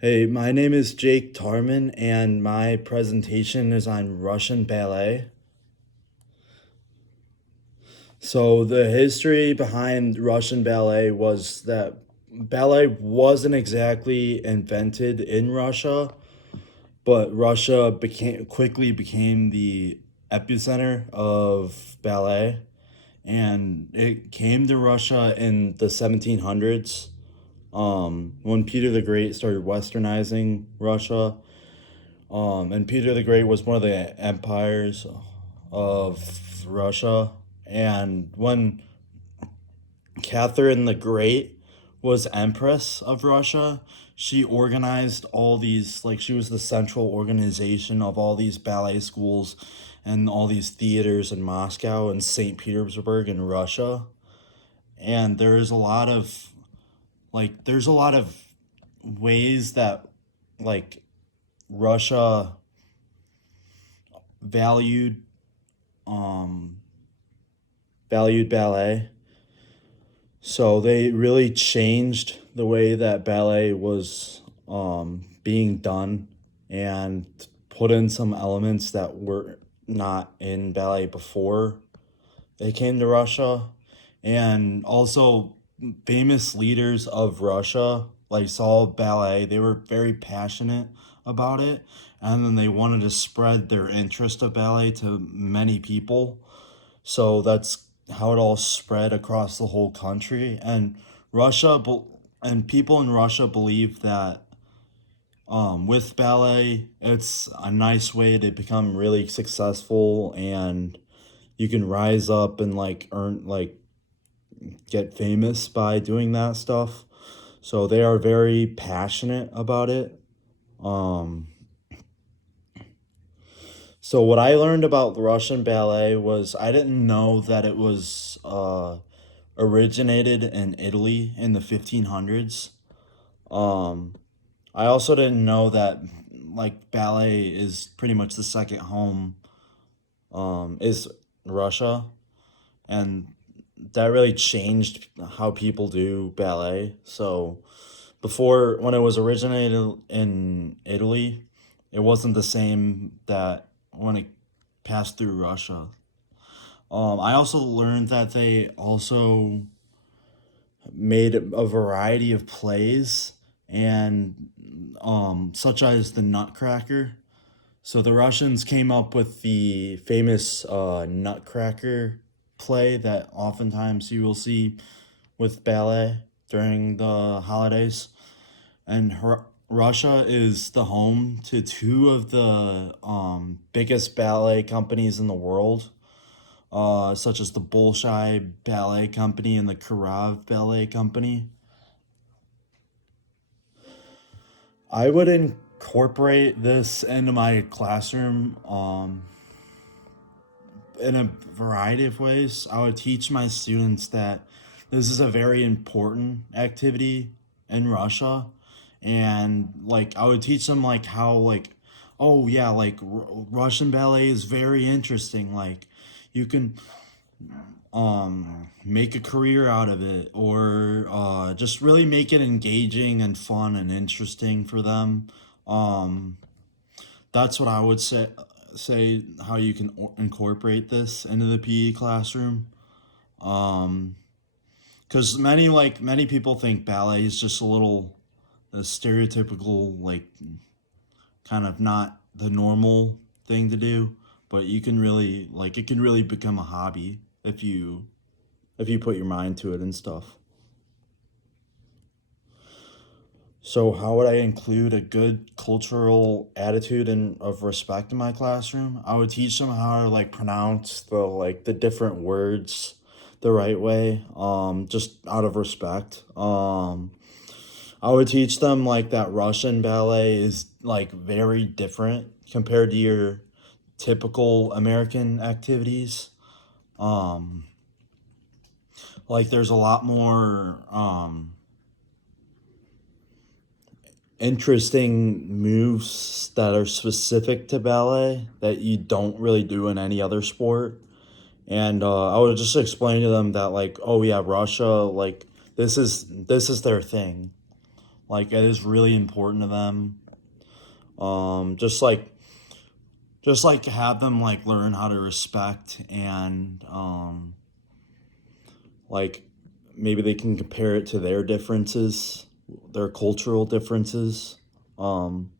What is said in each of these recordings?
Hey, my name is Jake Tarman, and my presentation is on Russian ballet. So, the history behind Russian ballet was that ballet wasn't exactly invented in Russia, but Russia quickly became the epicenter of ballet, and it came to Russia in the 1700s. When Peter the Great started westernizing Russia. And Peter the Great was one of the empires of Russia. And when Catherine the Great was Empress of Russia, she organized all these, like, she was the central organization of all these ballet schools and all these theaters in Moscow and St. Petersburg in Russia. And there's a lot of ways that, like, Russia valued um, valued ballet. So they really changed the way that ballet was being done and put in some elements that were not in ballet before they came to Russia. And also, famous leaders of Russia, like, saw ballet, they were very passionate about it. And then they wanted to spread their interest of ballet to many people, so that's how it all spread across the whole country. And Russia and people in Russia believe that with ballet, it's a nice way to become really successful, and you can rise up and, like, earn, like, get famous by doing that stuff. So they are very passionate about it. Um, So what I learned about the Russian ballet was I didn't know that it was originated in Italy in the 1500s. Um, I also didn't know that, like, ballet is pretty much the second home is Russia, and that really changed how people do ballet. So before, when it was originated in Italy, it wasn't the same that when it passed through Russia. I also learned that they also made a variety of plays, and such as the Nutcracker. So the Russians came up with the famous Nutcracker play that oftentimes you will see with ballet during the holidays. And Russia is the home to two of the biggest ballet companies in the world, such as the Bolshoi Ballet Company and the Karav Ballet Company. I would incorporate this into my classroom in a variety of ways. I would teach my students that this is a very important activity in Russia, and, like, I would teach them, like, how, like, oh yeah, like, Russian ballet is very interesting. Like, you can make a career out of it, or just really make it engaging and fun and interesting for them. um that's what I would say how you can incorporate this into the PE classroom. um because many people think ballet is just a stereotypical, like, kind of not the normal thing to do, but you can really, like, it can really become a hobby if you put your mind to it and stuff. So how would I include a good cultural attitude and of respect in my classroom? I would teach them how to, like, pronounce the different words the right way, just out of respect. I would teach them, like, that Russian ballet is, like, very different compared to your typical American activities. Um, like, there's a lot more interesting moves that are specific to ballet that you don't really do in any other sport. And I would just explain to them that, like, oh yeah, Russia, like, this is their thing. Like it is really important to them. Um, just like just like have them like learn how to respect and like maybe they can compare it to their differences, their cultural differences, um,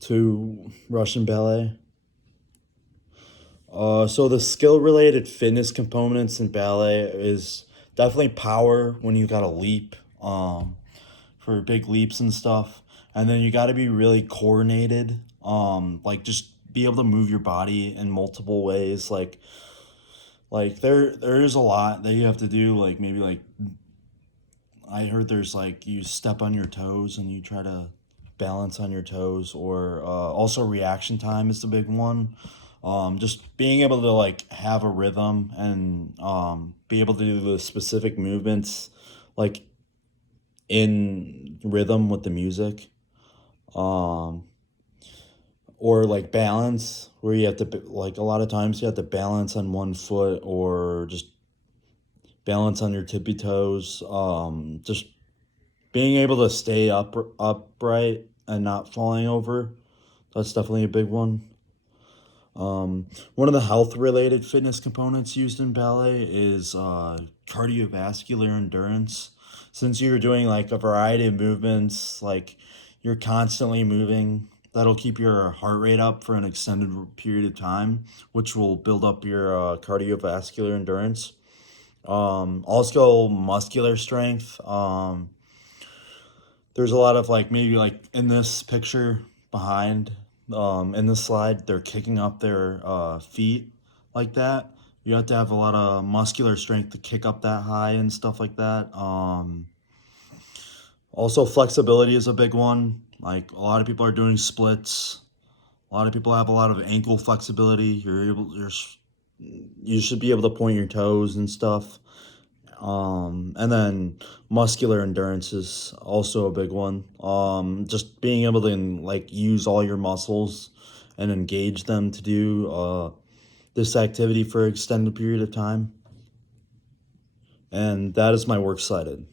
to Russian ballet. So the skill related fitness components in ballet is definitely power when you got to leap, for big leaps and stuff. And then you got to be really coordinated, like just be able to move your body in multiple ways. Like there is a lot that you have to do. Like maybe like I heard there's like you step on your toes and you try to balance on your toes, or also reaction time is the big one. Just being able to like have a rhythm and be able to do the specific movements like in rhythm with the music. Um, or like balance where you have to like a lot of times you have to balance on one foot or just balance on your tippy toes. Just being able to stay upright and not falling over. That's definitely a big one. One of the health related fitness components used in ballet is cardiovascular endurance. Since you're doing like a variety of movements, like you're constantly moving, that'll keep your heart rate up for an extended period of time, which will build up your cardiovascular endurance. Also, muscular strength. There's a lot of like maybe like in this picture behind in this slide they're kicking up their feet like that. You have to have a lot of muscular strength to kick up that high and stuff like that. Also flexibility is a big one. Like a lot of people are doing splits. A lot of people have a lot of ankle flexibility. You should be able to point your toes and stuff. And then muscular endurance is also a big one. Just being able to like use all your muscles and engage them to do this activity for an extended period of time. And that is my works cited.